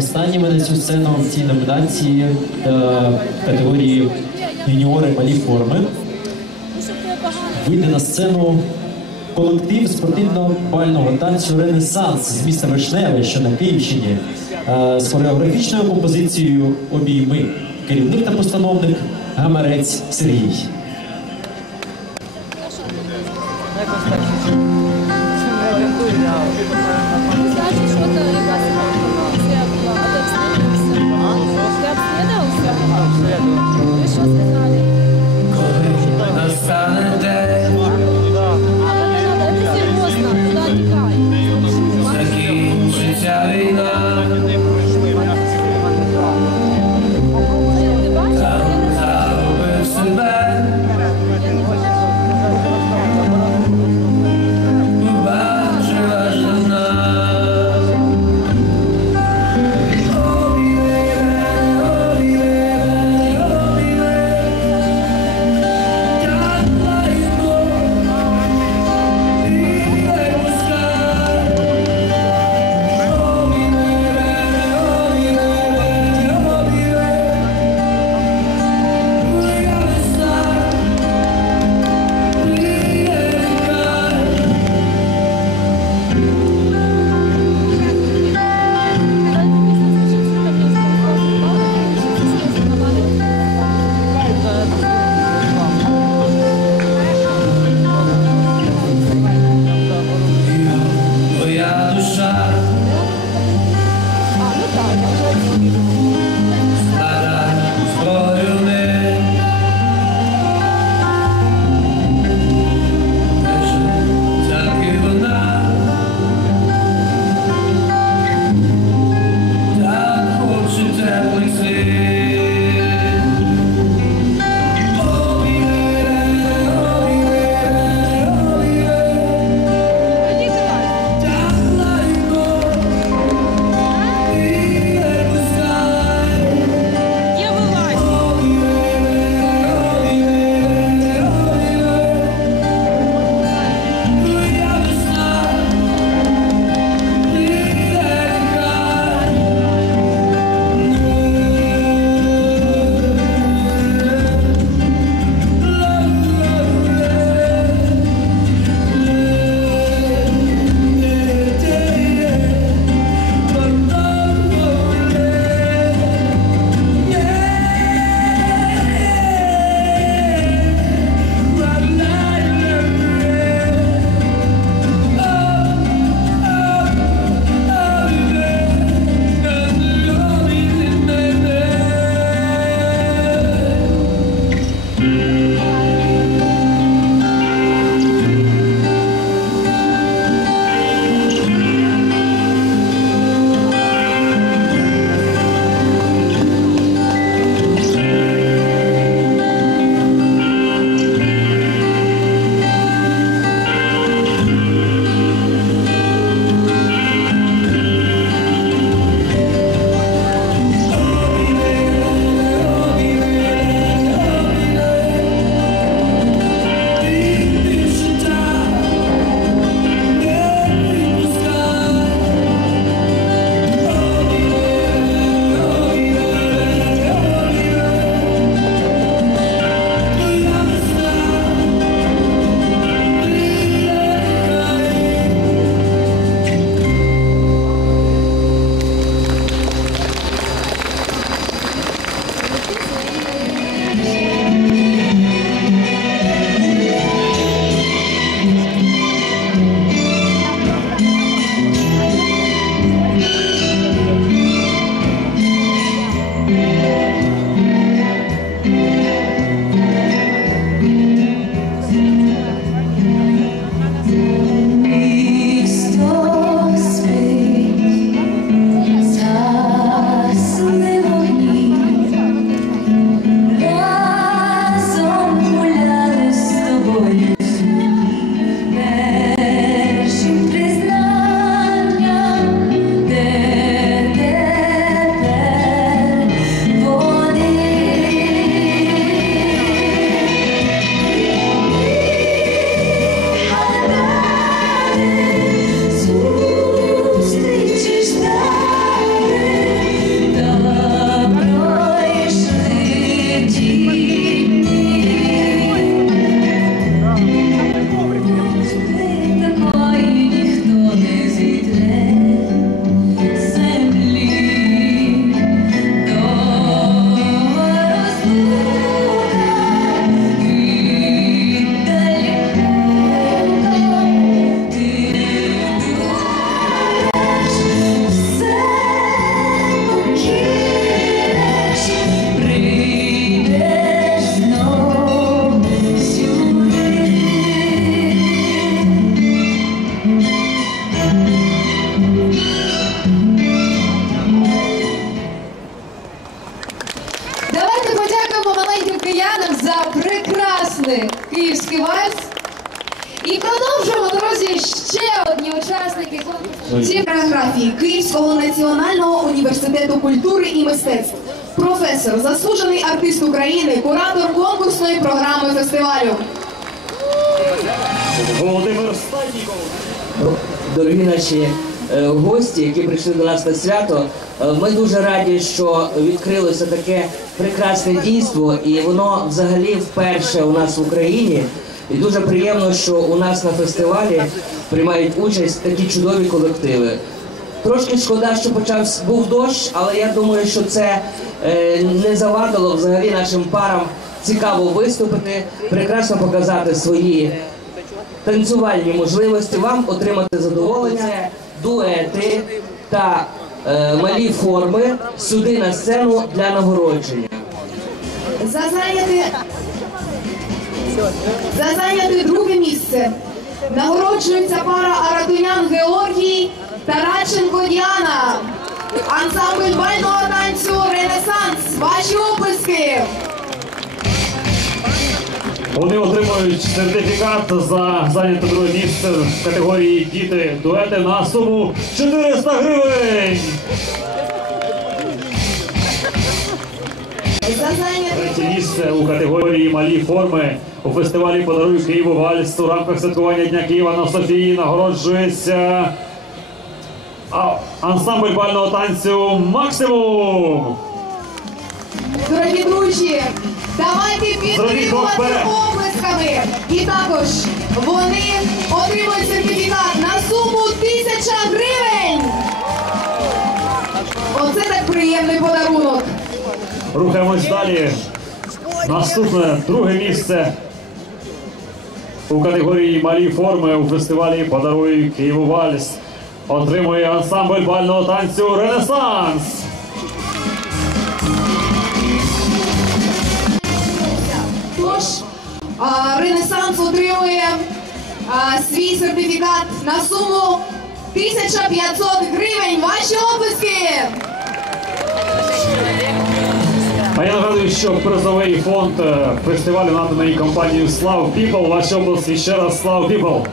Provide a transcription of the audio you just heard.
Останніми на цю сцену в цій номінації категорії юніори малі форми вийде на сцену колектив спортивно-бального танцю Ренесанс з міста Вишневе, що на Київщині, е, з хореографічною композицією Обійми. Керівник та постановник Гамарець Сергій. Прекрасний київський вальс. І продовжуємо, друзі, ще одні учасники конкурсу. Ці хореографії Київського національного університету культури і мистецтв. Професор, заслужений артист України, куратор конкурсної програми фестивалю. Володимир Стадніков. Дорогі наші гості, які прийшли до нас на свято, е, ми дуже раді, що відкрилося таке прекрасне дійство, і воно взагалі вперше у нас в Україні. І дуже приємно, що у нас на фестивалі приймають участь такі чудові колективи. Трошки шкода, що почався був дощ, але я думаю, що це е, не завадило взагалі нашим парам цікаво виступити, прекрасно показати свої танцювальні можливості вам отримати задоволення, дуети та е, малі форми сюди на сцену для нагородження. За зайняте, за зайняте друге місце нагороджується пара Аратунян Георгій та Радченко Діана. Ансамбль бального танцю Ренесанс. Ваші оплески! Вони отримують сертифікат за зайняте друге місце в категорії діти дуети на суму 400 гривень. Третє місце у категорії малі форми у фестивалі Подаруй Києву Вальс у рамках святкування Дня Києва на Софії нагороджується ансамбль бального танцю Максимум. Дорогі друзі, давайте підтримувати оплесками. І також вони отримують сертифікат на суму тисяча гривень. Оце так приємний подарунок. Рухаємось далі. Наступне друге місце у категорії малі форми у фестивалі Подаруй Києву Вальс. Отримує ансамбль бального танцю Ренесанс. А, Ренесанс отримує свій сертифікат на суму 1500 гривень. Ваші оплески! А я нагадую, що призовий фонд е, фестивалю наданий компанією Слав People. Ваші області ще раз Слав People.